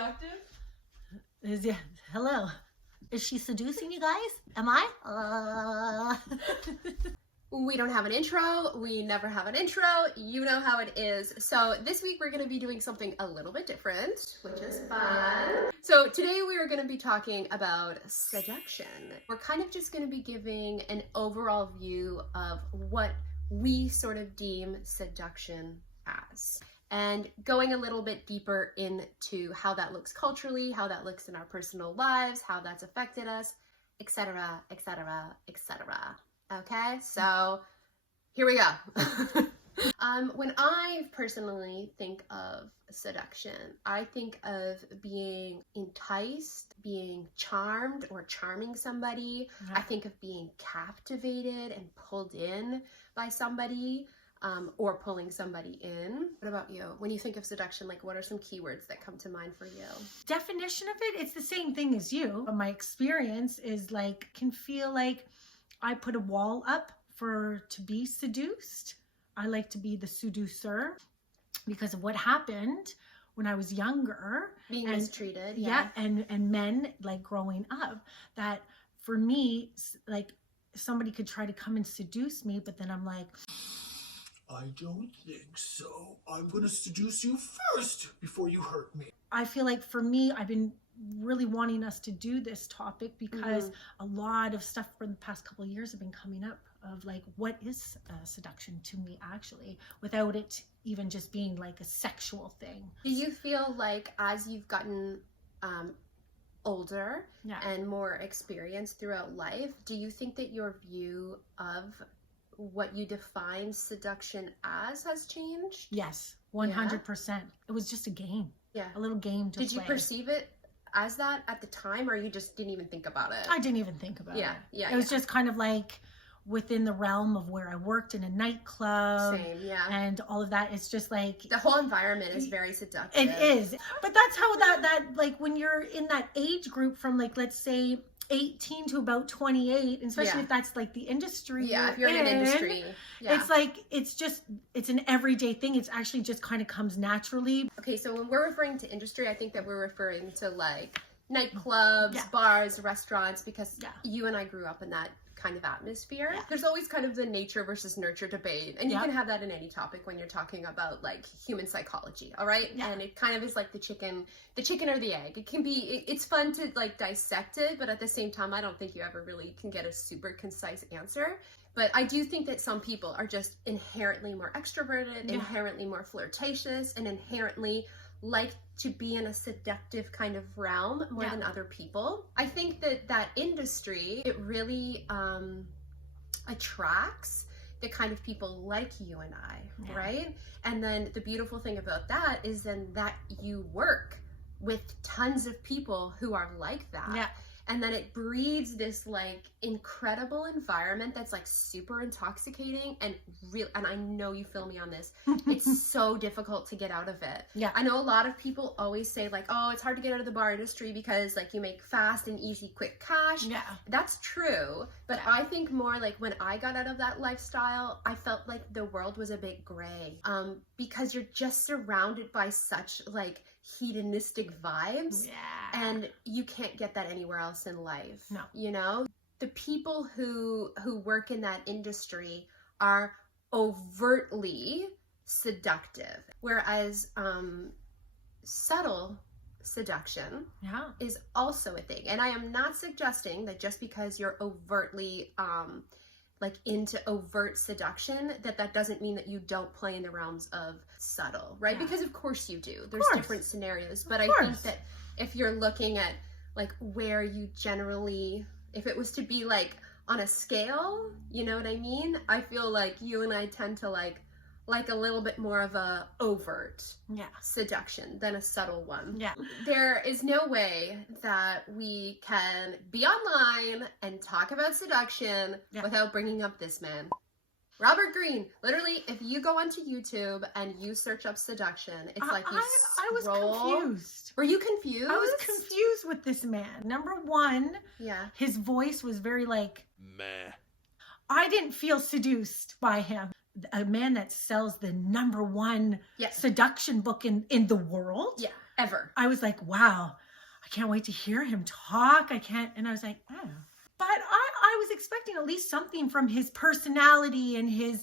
seductive? Hello. Is she seducing you guys? Am I? We don't have an intro. We never have an intro. You know how it is. So this week we're going to be doing something a little bit different, which is fun. So today we are going to be talking about seduction. We're kind of just going to be giving an overall view of what we sort of deem seduction as, and going a little bit deeper into how that looks culturally, how that looks in our personal lives, how that's affected us, etc., etc., etc. Okay, so here we go. When I personally think of seduction, I think of being enticed, being charmed or charming somebody. Yeah. I think of being captivated and pulled in by somebody, or pulling somebody in. What about you? When you think of seduction, like what are some keywords that come to mind for you? Definition of it, it's the same thing as you. My experience is like, can feel like I put a wall up to be seduced. I like to be the seducer because of what happened when I was younger. Being mistreated. Yeah, and men, like growing up, that for me, like somebody could try to come and seduce me, but then I'm like, I don't think so. I'm going to seduce you first before you hurt me. I feel like for me, I've been really wanting us to do this topic because a lot of stuff for the past couple of years have been coming up of like, what is seduction to me actually, without it even just being like a sexual thing. Do you feel like as you've gotten older and more experienced throughout life, do you think that your view of what you define seduction as has changed? Yes, 100%. It was just a game. Yeah. A little game to play. Did you perceive it as that at the time, or you just didn't even think about it? I didn't even think about it. Yeah. It was just kind of like within the realm of where I worked in a nightclub. Same, and all of that. It's just like the whole environment is very seductive. It is. But that's how that like when you're in that age group from like, let's say 18 to about 28, and especially if that's like the industry. Yeah, if you're in an industry. Yeah. It's like, it's an everyday thing. It's actually just kind of comes naturally. Okay, so when we're referring to industry, I think that we're referring to like nightclubs, bars, restaurants, because you and I grew up in that kind of atmosphere. There's always kind of the nature versus nurture debate, and you can have that in any topic when you're talking about like human psychology, all right? And it kind of is like the chicken or the egg. It can be, it's fun to like dissect it, but at the same time, I don't think you ever really can get a super concise answer. But I do think that some people are just inherently more extroverted, inherently more flirtatious, and inherently like to be in a seductive kind of realm more than other people. I think that industry, it really attracts the kind of people like you and I, right? And then the beautiful thing about that is then that you work with tons of people who are like that. And then it breeds this like incredible environment that's like super intoxicating and real. And I know you feel me on this. It's so difficult to get out of it. I know a lot of people always say like, oh, it's hard to get out of the bar industry because like you make fast and easy, quick cash. That's true. But I think more like when I got out of that lifestyle, I felt like the world was a bit gray, because you're just surrounded by such like hedonistic vibes, and you can't get that anywhere else in life. You know, the people who work in that industry are overtly seductive, whereas subtle seduction is also a thing. And I am not suggesting that just because you're overtly like into overt seduction, that doesn't mean that you don't play in the realms of subtle, right? Because of course you do. There's different scenarios, but I think that if you're looking at like where you generally, if it was to be like on a scale, you know what I mean? I feel like you and I tend to like a little bit more of a overt seduction than a subtle one. There is no way that we can be online and talk about seduction without bringing up this man. Robert Greene. Literally, if you go onto YouTube and you search up seduction, it's like you scroll. I was confused. Were you confused? I was confused with this man. Number one, his voice was very like, meh. I didn't feel seduced by him. A man that sells the #1 seduction book in the world. ever. I was like, wow, I can't wait to hear him talk. And I was like, oh. But I was expecting at least something from his personality and his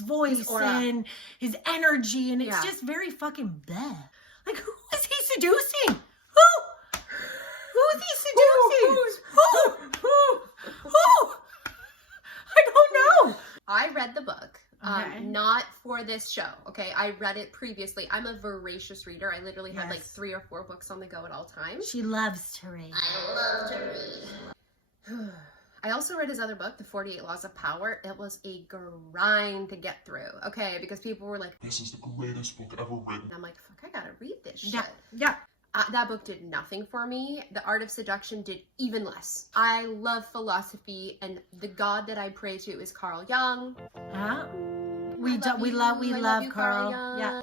voice and his energy. And it's just very fucking bleh. Like, who is he seducing? Who is he seducing? Who? I don't know. I read the book. Not for this show, okay? I read it previously. I'm a voracious reader. I literally have like 3 or 4 books on the go at all times. She loves to read. I love to read. I also read his other book, The 48 Laws of Power. It was a grind to get through, okay? Because people were like, this is the greatest book ever written. And I'm like, fuck, I gotta read this shit. Yeah. That book did nothing for me. The Art of Seduction did even less. I love philosophy, and the god that I pray to is Carl Jung. We love Carl. Yeah.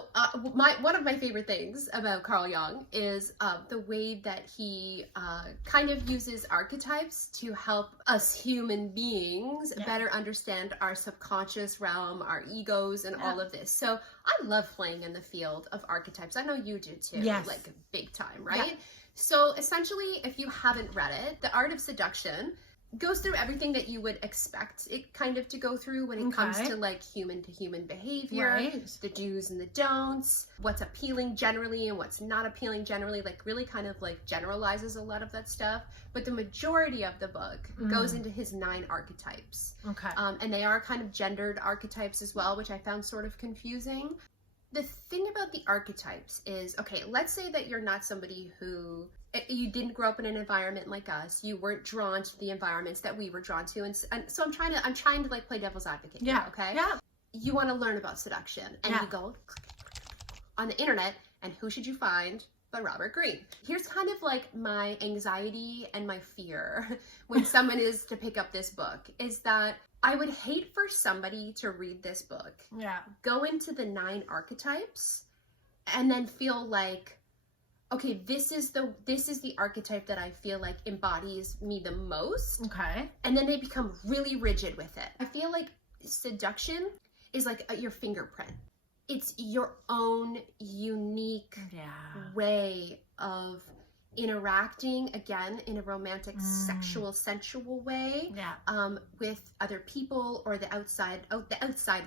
One of my favorite things about Carl Jung is the way that he kind of uses archetypes to help us human beings better understand our subconscious realm, our egos, and all of this. So I love playing in the field of archetypes. I know you do too. Yes. Like big time, right? Yeah. So essentially, if you haven't read it, The Art of Seduction goes through everything that you would expect it kind of to go through when it comes to like human to human behavior, the do's and the don'ts, what's appealing generally and what's not appealing generally, like really kind of like generalizes a lot of that stuff. But the majority of the book goes into his 9 archetypes. Okay. And they are kind of gendered archetypes as well, which I found sort of confusing. The thing about the archetypes is, okay, let's say that you're not somebody who, you didn't grow up in an environment like us. You weren't drawn to the environments that we were drawn to. And so I'm trying to like play devil's advocate here, okay? Yeah. You want to learn about seduction. And you go on the internet, and who should you find but Robert Greene? Here's kind of like my anxiety and my fear when someone is to pick up this book, is that I would hate for somebody to read this book, go into the 9 archetypes, and then feel like, okay, this is the archetype that I feel like embodies me the most. Okay. And then they become really rigid with it. I feel like seduction is like your fingerprint. It's your own unique way of interacting, again, in a romantic, sexual, sensual way, with other people or the outside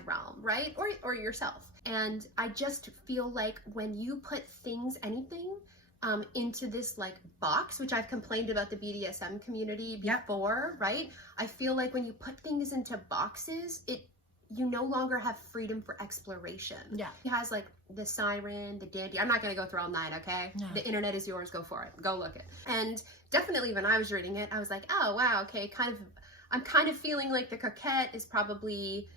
realm, right? Or yourself. And I just feel like when you put anything into this like box, which I've complained about the BDSM community before, right? I feel like when you put things into boxes, you no longer have freedom for exploration. Yeah. He has like the siren, the dandy. I'm not going to go through all 9, okay? No. The internet is yours. Go for it. Go look it. And definitely when I was reading it, I was like, oh, wow, okay. I'm kind of feeling like the coquette is probably,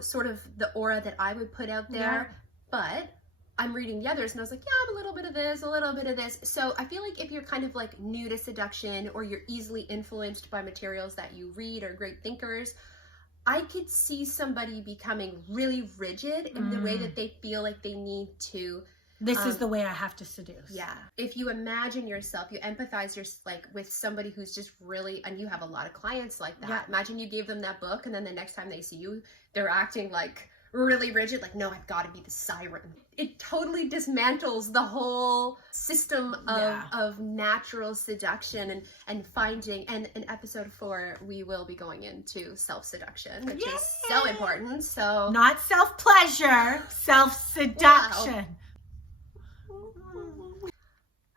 sort of the aura that I would put out there. Yeah. But I'm reading the others and I was like, yeah, I'm a little bit of this, a little bit of this. So I feel like if you're kind of like new to seduction, or you're easily influenced by materials that you read or great thinkers, I could see somebody becoming really rigid in the way that they feel like they need to. This is the way I have to seduce. Yeah. If you imagine yourself, you empathize with somebody who's just really, and you have a lot of clients like that. Yeah. Imagine you gave them that book and then the next time they see you, they're acting like really rigid, like, no, I've got to be the siren. It totally dismantles the whole system of natural seduction and finding, and in episode 4, we will be going into self-seduction, which is so important. So not self-pleasure, self-seduction.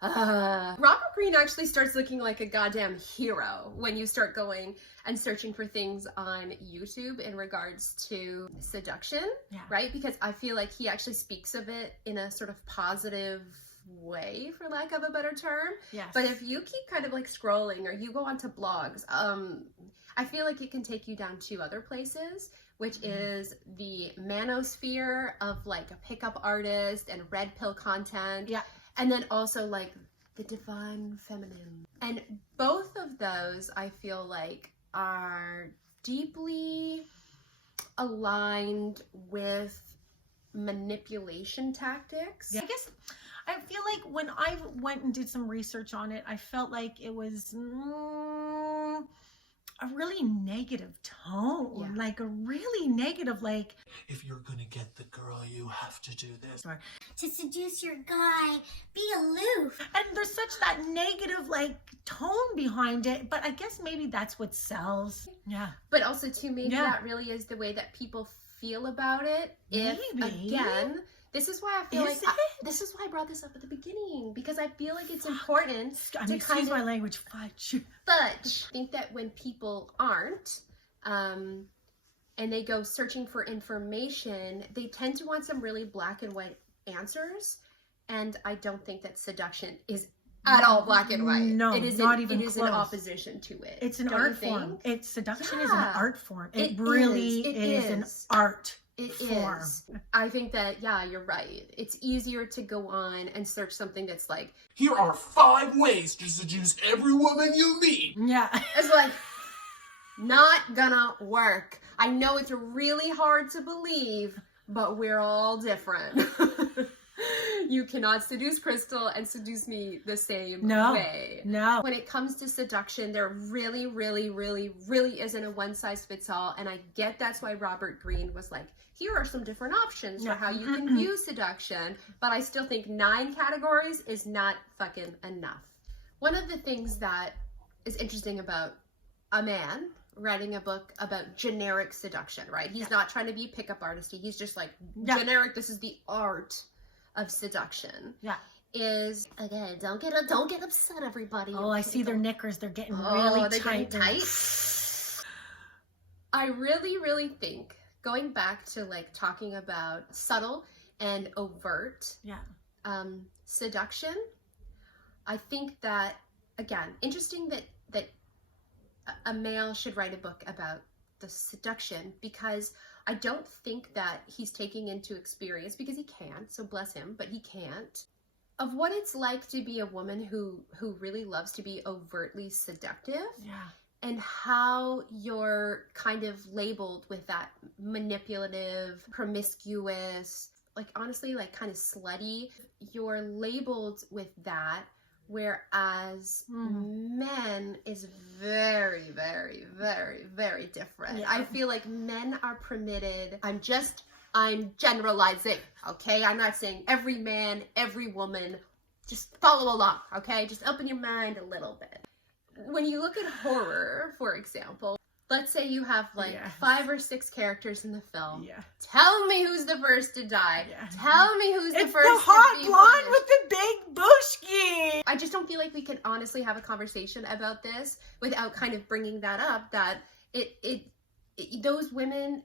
Robert Greene actually starts looking like a goddamn hero when you start going and searching for things on YouTube in regards to seduction, right? Because I feel like he actually speaks of it in a sort of positive way, for lack of a better term. Yes. But if you keep kind of like scrolling or you go onto blogs, I feel like it can take you down 2 other places, which is the manosphere of like a pickup artist and red pill content. Yeah. And then also like the divine feminine. And both of those I feel like are deeply aligned with manipulation tactics. Yeah. I guess I feel like when I went and did some research on it, I felt like it was a really negative tone, Yeah. like a really negative, like, if you're gonna get the girl, you have to do this. To seduce your guy, be aloof. And there's such that negative, like, tone behind it. But I guess maybe that's what sells. Yeah. But also, too, maybe Yeah. that really is the way that people feel about it. If, Maybe. again, this is why I feel Is like, it? this is why I brought this up at the beginning, because I feel like it's important I to mean, kind excuse of my language, fudge. fudge. I think that when people aren't, and they go searching for information, they tend to want some really black and white answers. And I don't think that seduction is at all black and white. No, it is not even It is in close. opposition to it. It's an Don't you art form. think? Seduction is an Yeah. art form. It It really is. It is an is. art It form. is. I think that, yeah, you're right. It's easier to go on and search something that's like, Here are 5 ways to seduce every woman you meet. Yeah. it's like, not gonna work. I know it's really hard to believe, but we're all different. You cannot seduce Crystal and seduce me the same way. No. When it comes to seduction, there really, really, really, really isn't a one-size-fits-all. And I get that's why Robert Greene was like, here are some different options for how you can view seduction. But I still think 9 categories is not fucking enough. One of the things that is interesting about a man writing a book about generic seduction, right? He's not trying to be pickup artisty. He's just like, generic, this is the art of seduction. Yeah. Is, again, don't get upset, everybody. Oh, I see their knickers. They're getting Oh, really they're getting tight. tight. I really, really think, going back to like talking about subtle and overt seduction, I think that, again, interesting that a male should write a book about the seduction, because I don't think that he's taking into experience, because he can't, so bless him, but he can't, of what it's like to be a woman who really loves to be overtly seductive. Yeah. And how you're kind of labeled with that manipulative, promiscuous, like honestly, like kind of slutty. You're labeled with that, whereas men is very, very, very, very different. Yeah. I feel like men are permitted, I'm generalizing, okay? I'm not saying every man, every woman, just follow along, okay? Just open your mind a little bit. When you look at horror, for example, let's say you have like 5 or 6 characters in the film. Yeah. Tell me who's the first to die. Yeah. Tell me who's the It's first the hot to be blonde punished. with the big bushki. I just don't feel like we can honestly have a conversation about this without kind of bringing that up, that it those women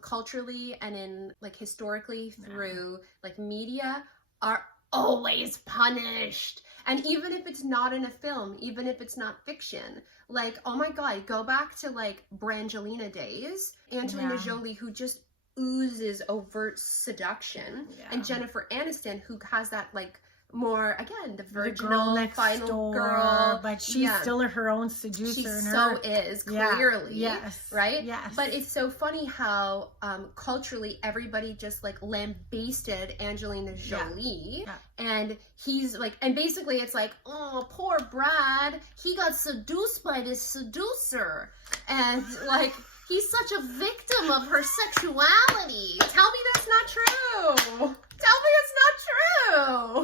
culturally and in like historically through like media are always punished. And even if it's not in a film, even if it's not fiction, like, oh my God, go back to like Brangelina days, Angelina Jolie, who just oozes overt seduction, and Jennifer Aniston, who has that like more, again, the virginal final girl, but she's still her own seducer. She in so her. is, clearly. Yes. Right? Yes. But it's so funny how culturally everybody just like lambasted Angelina Jolie. Yeah. And he's like, and basically it's like, oh, poor Brad, he got seduced by this seducer. And like, he's such a victim of her sexuality. Tell me that's not true. Tell me it's not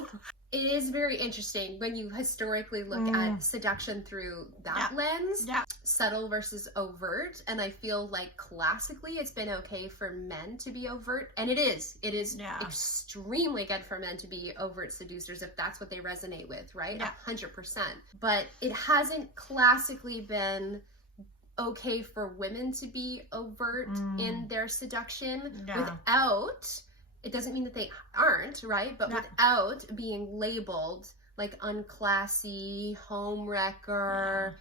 true. It is very interesting when you historically look at seduction through that lens, subtle versus overt. And I feel like classically it's been okay for men to be overt. And it is extremely good for men to be overt seducers if that's what they resonate with, right? 100%. But it hasn't classically been okay for women to be overt in their seduction without, it doesn't mean that they aren't, right? But without being labeled like unclassy, homewrecker,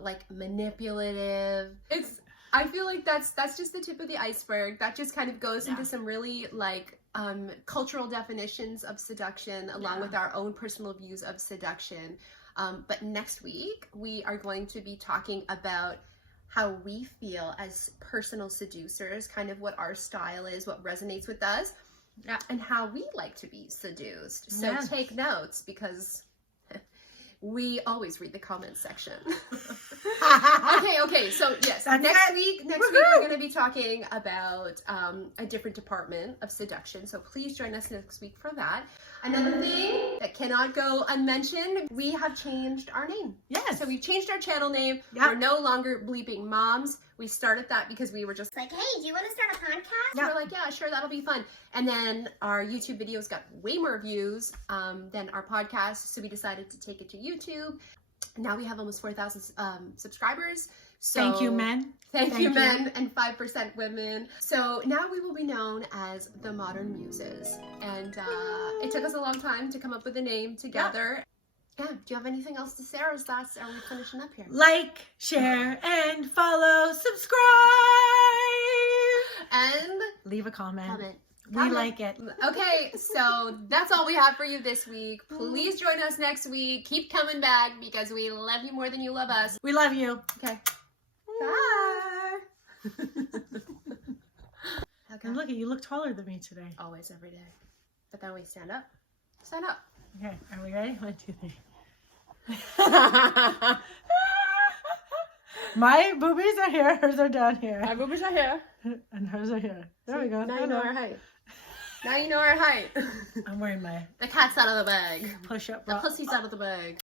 like manipulative. I feel like that's just the tip of the iceberg. That just kind of goes into some really like cultural definitions of seduction, along with our own personal views of seduction. But next week we are going to be talking about how we feel as personal seducers, kind of what our style is, what resonates with us, and how we like to be seduced. So take notes, because We always read the comments section. Okay. So yes, That's next it. week we're going to be talking about a different department of seduction. So please join us next week for that. Another thing that cannot go unmentioned, we have changed our name. Yes. So we've changed our channel name. Yep. We're no longer Bleeping Moms. We started that because we were just Like, hey, do you want to start a podcast? Yeah. we're like, yeah, sure, that'll be fun. And then our YouTube videos got way more views than our podcast, so we decided to take it to YouTube. Now we have almost 4,000 subscribers. So Thank you, men. Thank you, men, and 5% women. So now we will be known as the Modern Muses. And it took us a long time to come up with a name together. Yeah. Do you have anything else to say, or are we finishing up here? Like, share, and follow. Subscribe. And Leave a comment. comment. We like it. Okay, so that's all we have for you this week. Please join us next week. Keep coming back because we love you more than you love us. We love you. Okay. Bye. And look, you look taller than me today. Always, every day. But then we stand up. Stand up. Okay, are we ready? 1, 2, 3. My boobies are here, hers are down here. My boobies are here. And hers are here. There we go. Now you know our height. Now you know our height. I'm wearing my The cat's out of the bag. push-up The bra. pussy's out of the bag.